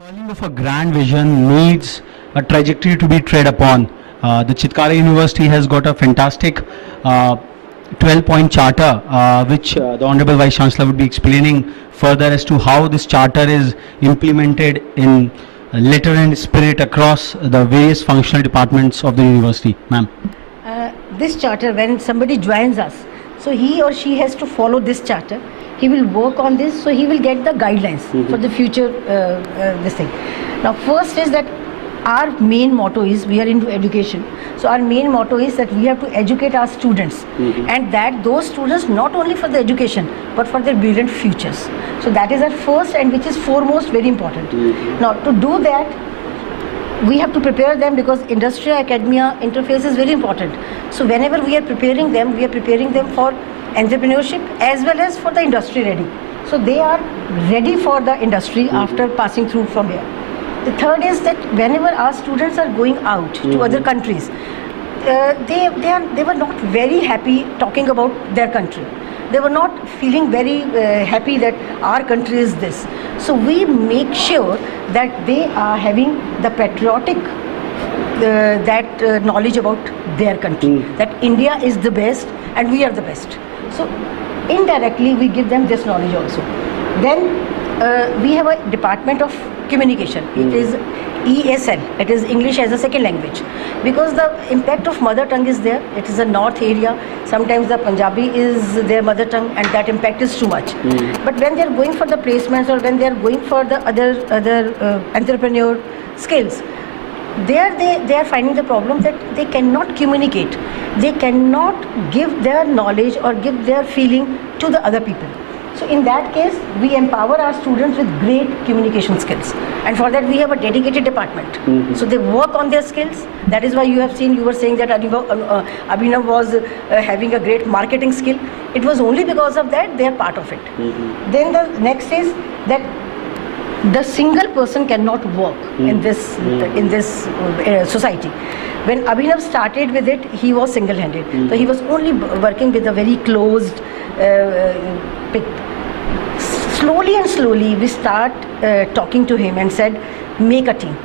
Unfurling of a grand vision needs a trajectory to be tread upon. The Chitkara University has got a fantastic 12-point charter, which the Honorable Vice Chancellor would be explaining further as to how this charter is implemented in letter and spirit across the various functional departments of the university. Ma'am. This charter, when somebody joins us, so he or she has to follow this charter. He will work on this, so he will get the guidelines for the future. This thing. Now, first is that our main motto is we are into education. So our main motto is that we have to educate our students, and that those students not only for the education but for their brilliant futures. So that is our first, and which is foremost very important. Now, to do that, we have to prepare them, because industry academia interface is very important. So whenever we are preparing them for entrepreneurship as well as for the industry ready. So they are ready for the industry after passing through from here. The third is that whenever our students are going out to other countries, they were not very happy talking about their country. They were not feeling very happy that our country is this. So we make sure that they are having the patriotic knowledge about their country, that India is the best and we are the best. So indirectly we give them this knowledge also. Then we have a department of communication. It is ESL, it is English as a second language, because the impact of mother tongue is there. It is a north area, sometimes the Punjabi is their mother tongue, and that impact is too much. But when they are going for the placements, or when they are going for the other entrepreneur skills, there they are finding the problem that they cannot communicate, they cannot give their knowledge or give their feeling to the other people. So in that case, we empower our students with great communication skills, and for that we have a dedicated department. So they work on their skills. That is why you have seen, you were saying that Abhinav was having a great marketing skill. It was only because of that they are part of it. Then the next is that the single person cannot work in this society. When Abhinav started with it, he was single-handed. So he was only working with a very closed pit. Slowly and slowly, we start talking to him and said, make a team.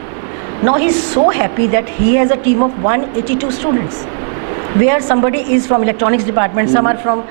Now he's so happy that he has a team of 182 students, where somebody is from electronics department, some are from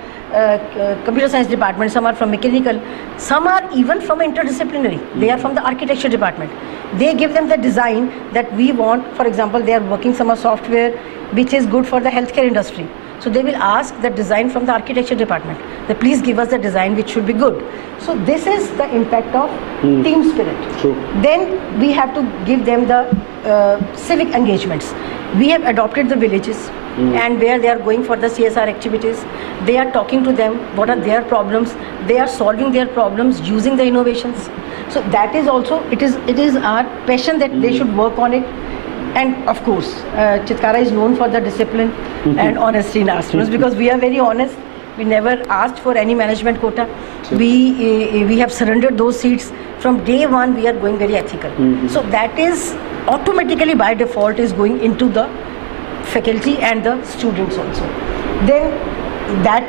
computer science department, some are from mechanical, some are even from interdisciplinary. They are from the architecture department. They give them the design that we want. For example, they are working some software which is good for the healthcare industry. So they will ask the design from the architecture department, that please give us the design which should be good. So this is the impact of team spirit. True. Then we have to give them the civic engagements. We have adopted the villages, and where they are going for the CSR activities, they are talking to them, what are their problems, they are solving their problems using the innovations. So that is also, it is our passion that they should work on it. And of course, Chitkara is known for the discipline and honesty in our students, because we are very honest. We never asked for any management quota. We have surrendered those seats. From day one, we are going very ethical. So that is automatically by default is going into the faculty and the students also. Then that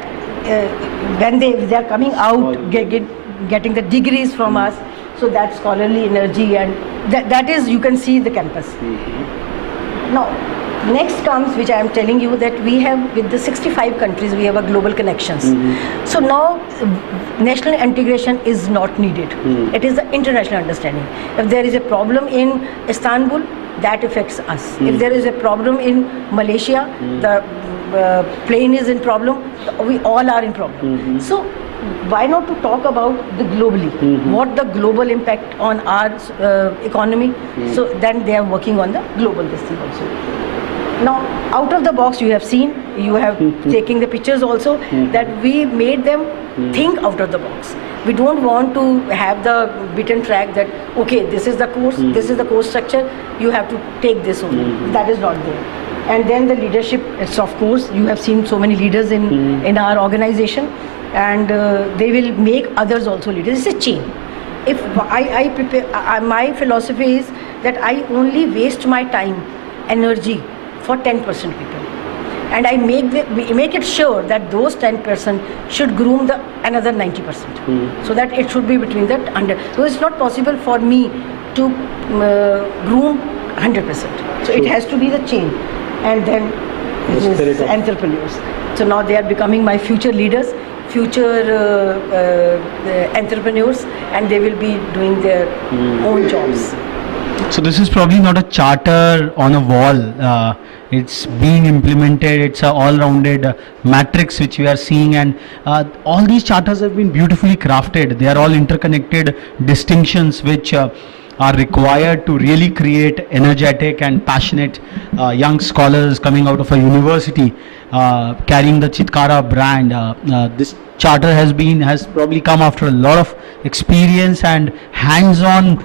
when they are coming out, getting the degrees from us, so that scholarly energy, and that is, you can see the campus. Now, next comes, which I am telling you, that we have with the 65 countries, we have a global connections. So now national integration is not needed. It is the international understanding. If there is a problem in Istanbul, that affects us. If there is a problem in Malaysia, the plane is in problem, we all are in problem. So why not to talk about the globally, what the global impact on our economy. So then they are working on the global this thing also. Now, out of the box, you have seen, you have taken the pictures also, that we made them think out of the box. We don't want to have the beaten track that, okay, this is the course, this is the course structure, you have to take this only. That is not there. And then the leadership, it's of course, you have seen so many leaders in our organization, and they will make others also leaders. It's a chain. If I prepare, my philosophy is that I only waste my time, energy for 10% people, and I make it sure that those 10% should groom the another 90%, so that it should be between the 100. So it's not possible for me to groom 100%. So it has to be the chain, and then it The spirit is of- entrepreneurs. So now they are becoming my future leaders, future entrepreneurs, and they will be doing their own jobs. So this is probably not a charter on a wall. It's being implemented. It's a all-rounded matrix which we are seeing, and all these charters have been beautifully crafted. They are all interconnected distinctions which are required to really create energetic and passionate young scholars coming out of a university carrying the Chitkara brand. This charter has probably come after a lot of experience and hands-on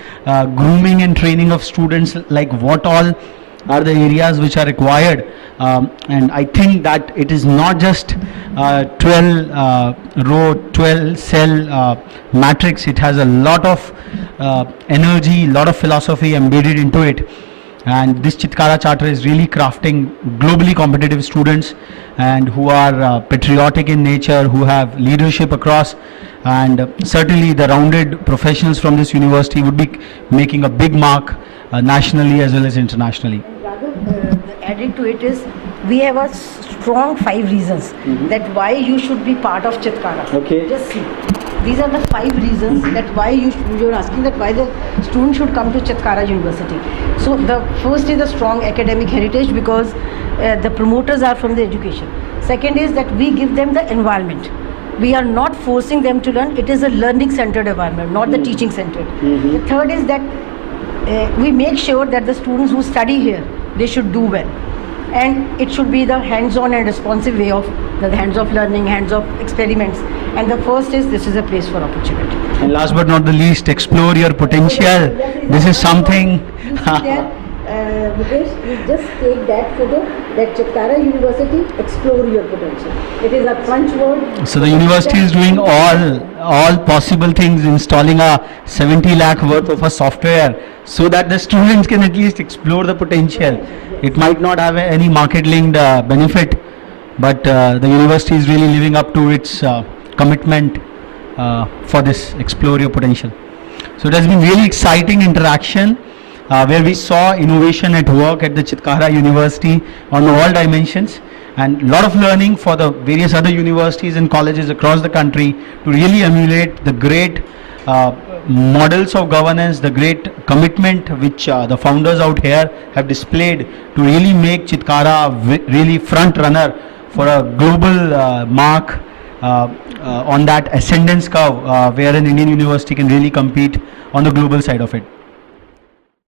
grooming and training of students, like what all are the areas which are required, and I think that it is not just 12 row 12 cell matrix. It has a lot of energy, lot of philosophy embedded into it, and this Chitkara charter is really crafting globally competitive students and who are patriotic in nature, who have leadership across, and certainly the rounded professionals from this university would be making a big mark nationally as well as internationally. Added to it is, we have a strong 5 reasons that why you should be part of Chitkara. Okay. Just see. These are the 5 reasons that why you're asking that why the student should come to Chitkara University. So the first is the strong academic heritage, because the promoters are from the education. Second is that we give them the environment. We are not forcing them to learn. It is a learning centered environment, not the teaching centered. The third is that we make sure that the students who study here, they should do well, and it should be the hands-on and responsive way of the hands-off learning, hands-off experiments. And the first is, this is a place for opportunity. And last but not the least, explore your potential. This is something. You see there, Mukesh, you just take that photo, that Chitkara University, explore your potential. It is a punch word. So the university is doing all possible things, installing a 70 lakh worth of a software so that the students can at least explore the potential. It might not have any market linked benefit, but the university is really living up to its commitment for this explore your potential. So it has been really exciting interaction where we saw innovation at work at the Chitkara University on all dimensions, and a lot of learning for the various other universities and colleges across the country to really emulate the great models of governance, the great commitment which the founders out here have displayed to really make Chitkara really front runner for a global mark on that ascendance curve where an Indian university can really compete on the global side of it.